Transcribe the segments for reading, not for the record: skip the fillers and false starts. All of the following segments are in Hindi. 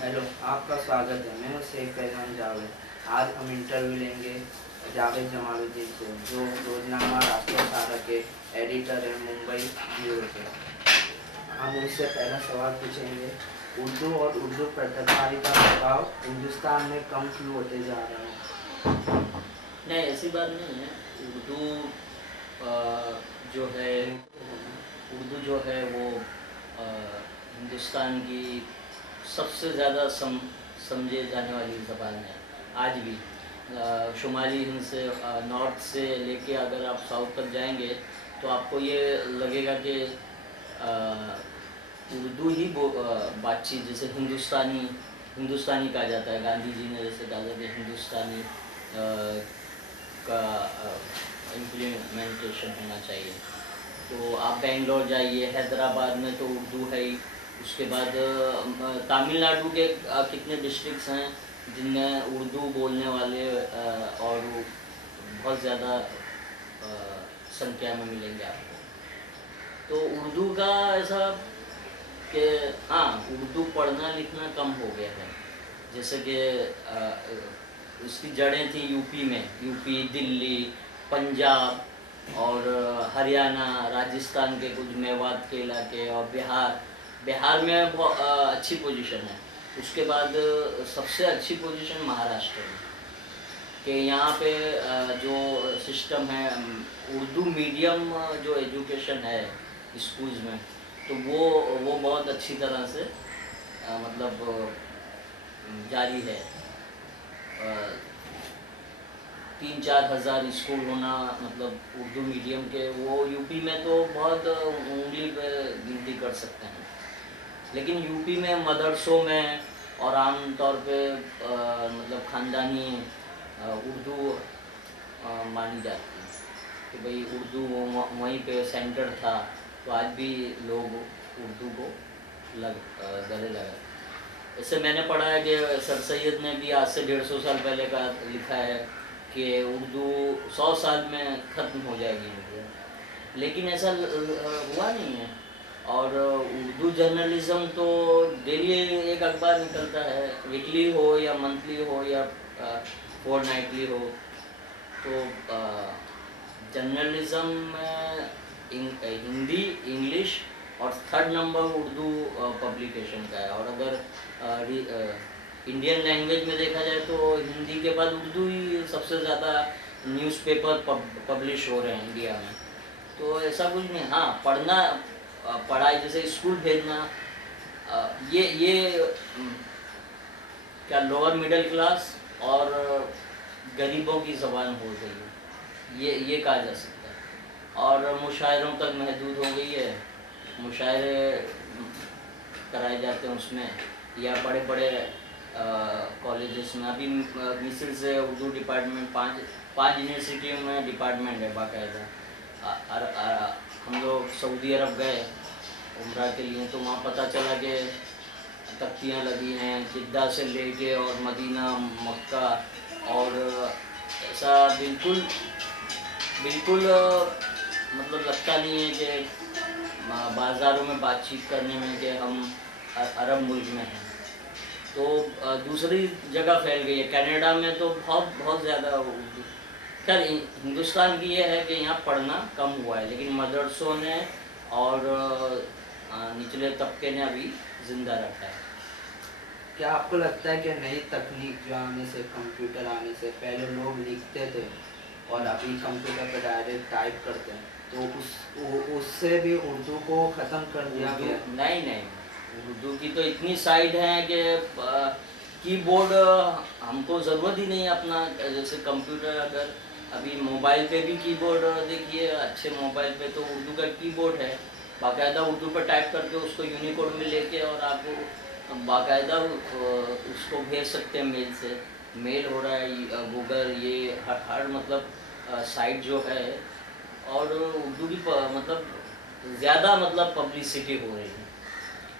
हेलो, आपका स्वागत है। मैं हूं शेख फैजान जावेद। आज हम इंटरव्यू लेंगे जावेद जमालुद्दीन से, जो रोजनामा राष्ट्रीय सहारा के एडिटर हैं मुंबई ब्यूरो से। हम उनसे पहला सवाल पूछेंगे, उर्दू और उर्दू पत्रकारिता का प्रभाव हिंदुस्तान में कम क्यों होते जा रहा है? नहीं, ऐसी बात नहीं है। उर्दू जो है उर्दू जो है वो हिंदुस्तान की सबसे ज़्यादा समझे जाने वाली ज़बान है आज भी। शुमाली हिंद से नॉर्थ से लेके अगर आप साउथ तक जाएंगे तो आपको ये लगेगा कि उर्दू ही बातचीत, जैसे हिंदुस्तानी कहा जाता है। गांधी जी ने जैसे कहा था कि हिंदुस्तानी का इम्प्लीमेंटेशन होना चाहिए। तो आप बेंगलोर जाइए, हैदराबाद में तो उर्दू है ही। उसके बाद तमिलनाडु के कितने डिस्ट्रिक्ट्स हैं जिनमें उर्दू बोलने वाले और बहुत ज़्यादा संख्या में मिलेंगे आपको। तो उर्दू का ऐसा कि हाँ, उर्दू पढ़ना लिखना कम हो गया है। जैसे कि उसकी जड़ें थी यूपी में, यूपी, दिल्ली, पंजाब और हरियाणा, राजस्थान के कुछ मेवात के इलाके और बिहार में अच्छी पोजीशन है। उसके बाद सबसे अच्छी पोजीशन महाराष्ट्र में, कि यहाँ पे जो सिस्टम है उर्दू मीडियम जो एजुकेशन है स्कूल्स में, तो वो बहुत अच्छी तरह से मतलब जारी है। 3-4 हज़ार स्कूल होना मतलब उर्दू मीडियम के, वो यूपी में तो बहुत उंगली पे गिनती कर सकते हैं। लेकिन यूपी में मदरसों में और आम तौर पे मतलब ख़ानदानी उर्दू मानी जाती है कि भाई उर्दू वहीं पे सेंटर था। तो आज भी लोग उर्दू को गले लगा। इससे मैंने पढ़ा है कि सर सैयद ने भी आज से 150 साल पहले का लिखा है कि उर्दू 100 साल में ख़त्म हो जाएगी इंडिया। लेकिन ऐसा हुआ नहीं है। और उर्दू जर्नलिज़्म तो डेली एक अखबार निकलता है, वीकली हो या मंथली हो या फोर्टनाइटली हो। तो जर्नलिज़्म में हिंदी, इंग्लिश और थर्ड नंबर उर्दू पब्लिकेशन का है। और अगर इंडियन लैंग्वेज में देखा जाए तो हिंदी के बाद उर्दू ही सबसे ज़्यादा न्यूज़पेपर पब्लिश हो रहे हैं इंडिया में। तो ऐसा कुछ नहीं। हाँ, पढ़ाई जैसे स्कूल भेजना, ये क्या लोअर मिडिल क्लास और गरीबों की ज़बान हो गई है, ये कहा जा सकता है। और मुशायरों तक महदूद हो गई है। मुशायरे कराए जाते हैं उसमें, या बड़े बड़े कॉलेजेस में। अभी मिस्र से उर्दू डिपार्टमेंट 5 यूनिवर्सिटियों में डिपार्टमेंट है बाकायदा। हम लोग सऊदी अरब गए उम्रा के लिए, तो वहाँ पता चला कि तख्तियाँ लगी हैं जिद्दा से लेके और मदीना, मक्का। और ऐसा बिल्कुल मतलब लगता नहीं है कि बाज़ारों में बातचीत करने में कि हम अरब मुल्क में हैं। तो दूसरी जगह फैल गई है। कनाडा में तो बहुत ज़्यादा उर्दू। खैर, हिंदुस्तान की ये है कि यहाँ पढ़ना कम हुआ है, लेकिन मदरसों ने और निचले तबके ने अभी ज़िंदा रखा है। क्या आपको लगता है कि नई तकनीक जो आने से, कंप्यूटर आने से, पहले लोग लिखते थे और अभी कंप्यूटर पर डायरेक्ट टाइप करते हैं, तो उससे भी उर्दू को ख़त्म कर दिया गया? नहीं, उर्दू की तो इतनी साइड है कि कीबोर्ड हमको ज़रूरत ही नहीं अपना। जैसे कंप्यूटर, अगर अभी मोबाइल पे भी कीबोर्ड देखिए, अच्छे मोबाइल पे तो उर्दू का कीबोर्ड है। बाकायदा उर्दू पर टाइप करके उसको यूनिकोड में लेके और आप बाकायदा उसको भेज सकते हैं मेल से। मेल हो रहा है, गूगल, ये हर मतलब साइट जो है। और उर्दू की मतलब ज़्यादा मतलब पब्लिसिटी हो रही है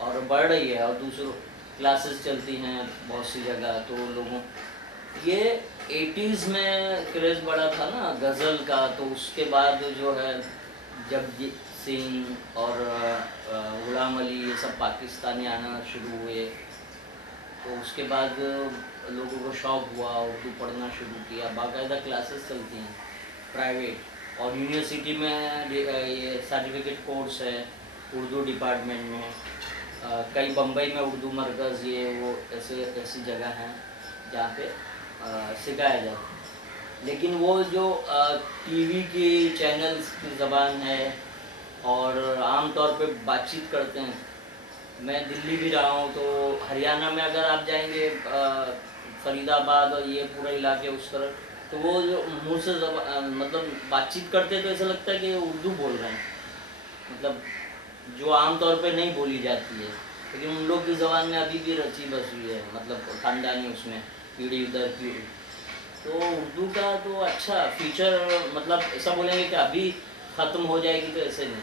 और बढ़ रही है। और दूसरों क्लासेस चलती हैं बहुत सी जगह। तो लोगों ये 80s में क्रेज़ बढ़ा था ना गज़ल का, तो उसके बाद जो है जगजीत सिंह और गुलाम अली, ये सब पाकिस्तानी आना शुरू हुए। तो उसके बाद लोगों को शौक हुआ, उर्दू पढ़ना शुरू किया। बाकायदा क्लासेस चलती हैं प्राइवेट, और यूनिवर्सिटी में ये सर्टिफिकेट कोर्स है उर्दू डिपार्टमेंट में। कई बम्बई में उर्दू मरकज़ ये वो ऐसी जगह हैं जहाँ पे सिखाया जाता है। लेकिन वो जो टीवी की चैनल्स की ज़बान है और आम तौर पे बातचीत करते हैं, मैं दिल्ली भी रहा हूँ, तो हरियाणा में अगर आप जाएंगे फरीदाबाद और ये पूरा इलाके उस तरफ, तो वो जो मुँह से मतलब बातचीत करते तो ऐसा लगता है कि उर्दू बोल रहे हैं, मतलब जो आम तौर पे नहीं बोली जाती है, लेकिन उन लोग की ज़बान में अभी भी रची बसी है, मतलब ख़ानदानी उसमें पीढ़ी दर पीढ़ी। तो उर्दू का तो अच्छा फ्यूचर, मतलब ऐसा बोलेंगे कि अभी ख़त्म हो जाएगी तो ऐसे नहीं।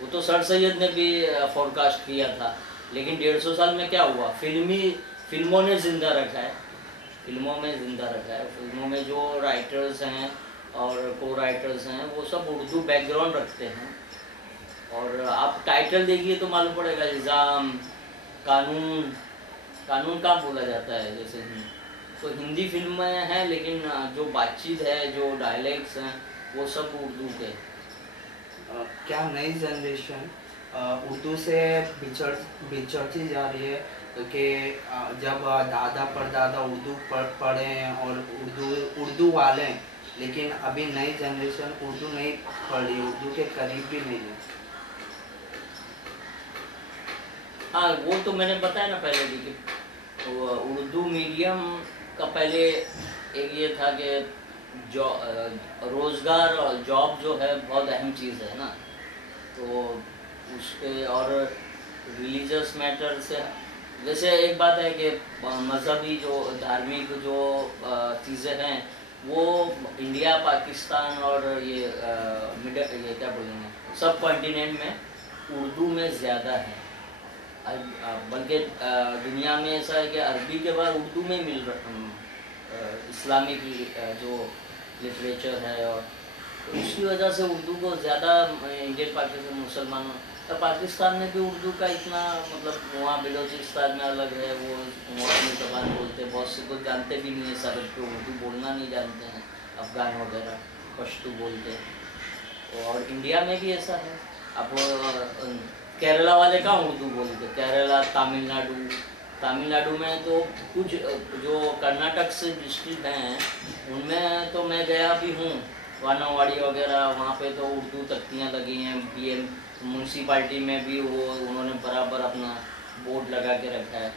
वो तो सर सैयद ने भी फोरकास्ट किया था, लेकिन 150 साल में क्या हुआ, फिल्मों ने ज़िंदा रखा है, फिल्मों में ज़िंदा रखा है। फिल्मों में जो राइटर्स हैं और को राइटर्स हैं वो सब उर्दू बैकग्राउंड रखते हैं। और आप टाइटल देखिए तो मालूम पड़ेगा, इल्ज़ाम, कानून, कानून कहाँ बोला जाता है जैसे तो हिंदी फिल्म में है, लेकिन जो बातचीत है, जो डायलेक्ट्स हैं, वो सब उर्दू के। क्या नई जनरेशन उर्दू से बिछड़ती जा रही है कि जब दादा परदादा उर्दू पढ़े हैं और उर्दू वाले हैं, लेकिन अभी नई जनरेशन उर्दू नहीं पढ़ रही, उर्दू के करीब भी नहीं है। हाँ, वो तो मैंने बताया ना पहले भी कि उर्दू मीडियम का पहले एक ये था कि रोज़गार और जॉब जो है बहुत अहम चीज़ है ना, तो उसके और रिलीजियस मैटर से, जैसे एक बात है कि मज़हबी जो धार्मिक जो चीज़ें हैं वो इंडिया, पाकिस्तान और ये क्या बोलेंगे सब कॉन्टिनेंट में उर्दू में ज़्यादा है। बल्कि दुनिया में ऐसा है कि अरबी के बाद उर्दू में मिल रहा, इस्लामिक जो लिटरेचर है, और तो उसकी वजह से उर्दू को ज़्यादा इंडियन पाकिस्तान मुसलमानों, तो पाकिस्तान में भी उर्दू का इतना, मतलब वहाँ बलोचिस्तान में अलग है, वो अपनी ज़बान बोलते हैं, बहुत से कुछ जानते भी नहीं है, सरहद पे उर्दू बोलना नहीं जानते हैं, अफ़गान वगैरह पश्तू बोलते हैं। और इंडिया में भी ऐसा है। अब केरला वाले कहाँ उर्दू बोलते, केरला, तमिलनाडु में तो कुछ जो कर्नाटक से डिस्ट्रिक्ट हैं उनमें तो मैं गया भी हूँ, वानावाड़ी वगैरह, वहाँ पे तो उर्दू तख्तियाँ लगी हैं। बीएम म्यूनसिपाल्टी में भी वो उन्होंने बराबर अपना बोर्ड लगा के रखा है।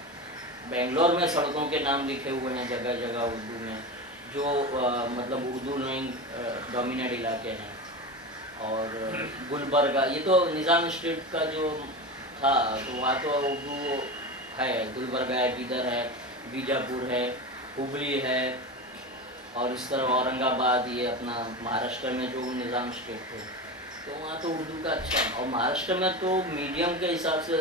बेंगलोर में सड़कों के नाम लिखे हुए हैं जगह जगह उर्दू में, जो मतलब उर्दू लैंग्वेज डोमिनेट इलाके हैं। और गुलबर्गा, ये तो निज़ाम स्टेट का जो था, तो वहाँ तो उर्दू है, गुलबर्गा है, बीदर है, बीजापुर है, हुबली है, और इस तरह औरंगाबाद, ये अपना महाराष्ट्र में जो निज़ाम स्टेट है, तो वहाँ तो उर्दू का अच्छा है। और महाराष्ट्र में तो मीडियम के हिसाब से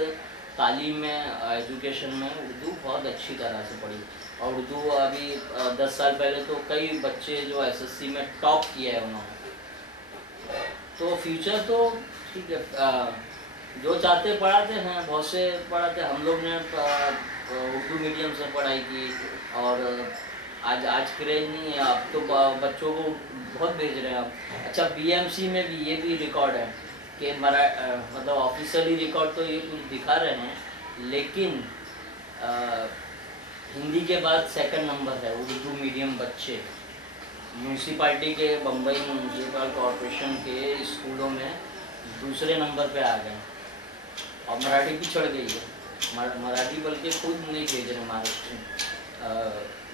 तालीम में, एजुकेशन में उर्दू बहुत अच्छी तरह से पढ़ी। और उर्दू अभी 10 साल पहले तो कई बच्चे जो एसएससी में टॉप किया है उन्होंने, तो फ्यूचर तो ठीक है, जो चाहते पढ़ाते हैं, बहुत से पढ़ाते। हम लोग ने उर्दू मीडियम से पढ़ाई की, और आज क्रेज नहीं है, अब तो बच्चों को बहुत भेज रहे हैं अब। अच्छा, बीएमसी में भी ये भी रिकॉर्ड है कि मतलब ऑफिशियली रिकॉर्ड तो ये कुछ दिखा रहे हैं, लेकिन हिंदी के बाद सेकंड नंबर है उर्दू मीडियम बच्चे। म्यूनसिपाल्टी के, बम्बई म्यूनसिपल कॉरपोरेशन के स्कूलों में दूसरे नंबर पे आ गए, और मराठी भी चढ़ गई है। मराठी बल्कि खुद नहीं भेज रहे महाराष्ट्र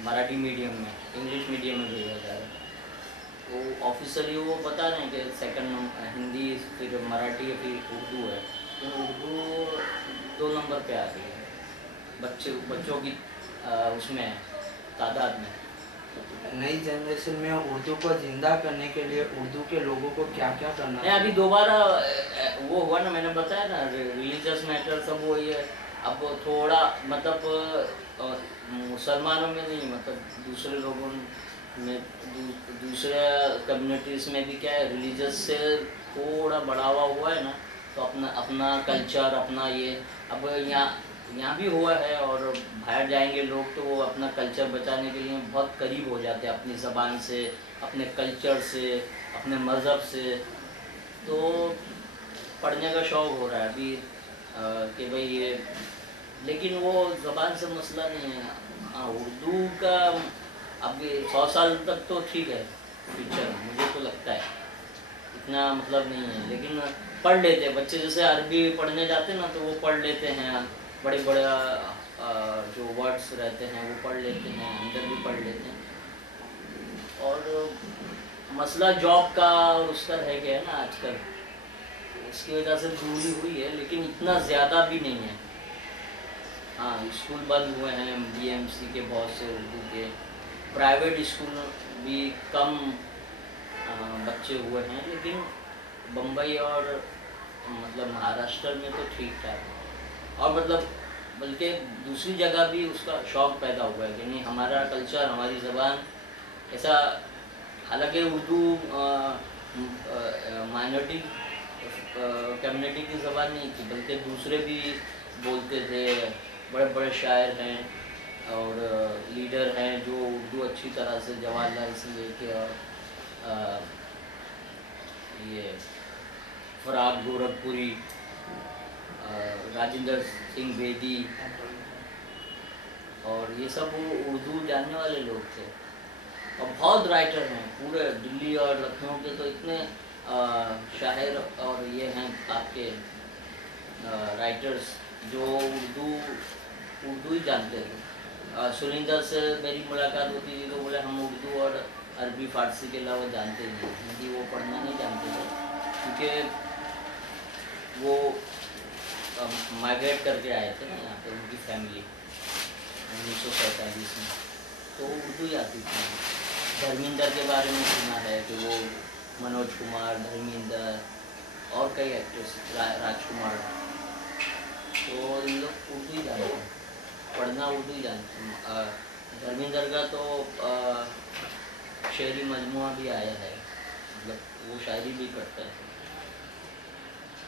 मराठी मीडियम में, इंग्लिश मीडियम में भेजा जा रहा है। वो ऑफिशियली वो बता रहे हैं कि सेकंड नंबर हिंदी, फिर मराठी, फिर उर्दू है, तो उर्दू 2 नंबर पे आ गई है बच्चों की उसमें तादाद में। नई जनरेशन में उर्दू को जिंदा करने के लिए उर्दू के लोगों को क्या क्या करना है? अभी दोबारा वो हुआ ना, मैंने बताया ना, रिलीजियस मैटर सब वो ये अब थोड़ा, मतलब मुसलमानों में नहीं, मतलब दूसरे लोगों में, दूसरे कम्युनिटीज़ में भी क्या है, रिलीजियस से थोड़ा बढ़ावा हुआ है ना, तो अपना कल्चर, अपना ये, अब यहाँ यहाँ भी हुआ है, और बाहर जाएंगे लोग तो वो अपना कल्चर बचाने के लिए बहुत करीब हो जाते हैं अपनी ज़बान से, अपने कल्चर से, अपने मज़हब से। तो पढ़ने का शौक़ हो रहा है अभी कि भाई ये, लेकिन वो ज़बान से मसला नहीं है। हाँ, उर्दू का अभी 100 साल तक तो ठीक है फ्यूचर, मुझे तो लगता है इतना मतलब नहीं है, लेकिन पढ़ लेते हैं बच्चे, जैसे अरबी पढ़ने जाते हैं ना तो वो पढ़ लेते हैं, बड़े बड़े जो वर्ड्स रहते हैं वो पढ़ लेते हैं, अंदर भी पढ़ लेते हैं। और मसला जॉब का और उसका रह गया है ना आजकल, तो उसकी वजह से दूरी हुई है, लेकिन इतना ज़्यादा भी नहीं है। हाँ, स्कूल बंद हुए हैं बीएमसी के बहुत से उर्दू के, प्राइवेट स्कूल भी कम बच्चे हुए हैं, लेकिन बम्बई और मतलब महाराष्ट्र में तो ठीक ठाक है। और मतलब बल्कि दूसरी जगह भी उसका शौक़ पैदा हुआ है कि नहीं, हमारा कल्चर, हमारी ज़बान ऐसा, हालांकि उर्दू माइनॉरिटी कम्युनिटी की ज़बान नहीं थी, बल्कि दूसरे भी बोलते थे, बड़े बड़े शायर हैं और लीडर हैं जो उर्दू अच्छी तरह से, जवाहरलाल से लेके और ये फराग गोरखपुरी, राजेंद्र सिंह बेदी, और ये सब वो उर्दू जानने वाले लोग थे। और बहुत राइटर हैं पूरे दिल्ली और लखनऊ के, तो इतने शायर और ये हैं आपके राइटर्स जो उर्दू ही जानते थे। सुरिंदर से मेरी मुलाकात होती थी तो बोले हम उर्दू और अरबी फ़ारसी के अलावा जानते नहीं, हिंदी वो पढ़ना नहीं जानते थे, क्योंकि वो माइग्रेट करके आए थे ना यहाँ पे, उनकी फैमिली 1947 में, तो उर्दू ही आती थी। धर्मेंद्र के बारे में सुना है कि वो मनोज कुमार, धर्मेंद्र और कई एक्टर्स, राजकुमार, तो इन लोग उर्दू ही जानते हैं, पढ़ना उर्दू ही जानते हैं। धर्मेंद्र का तो शेरी मजमुआ भी आया है, मतलब वो शायरी भी करता है।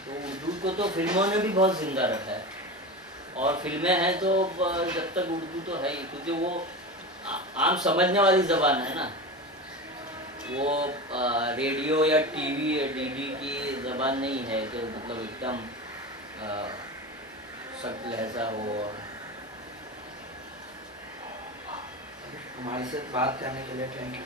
तो उर्दू को तो फिल्मों ने भी बहुत ज़िंदा रखा है, और फिल्में हैं तो जब तक उर्दू तो है ही, क्योंकि वो आम समझने वाली ज़बान है ना, वो रेडियो या टीवी या डीडी की ज़बान नहीं है कि मतलब एकदम सख्त लहजा हो। और हमारे साथ बात करने के लिए थैंक यू।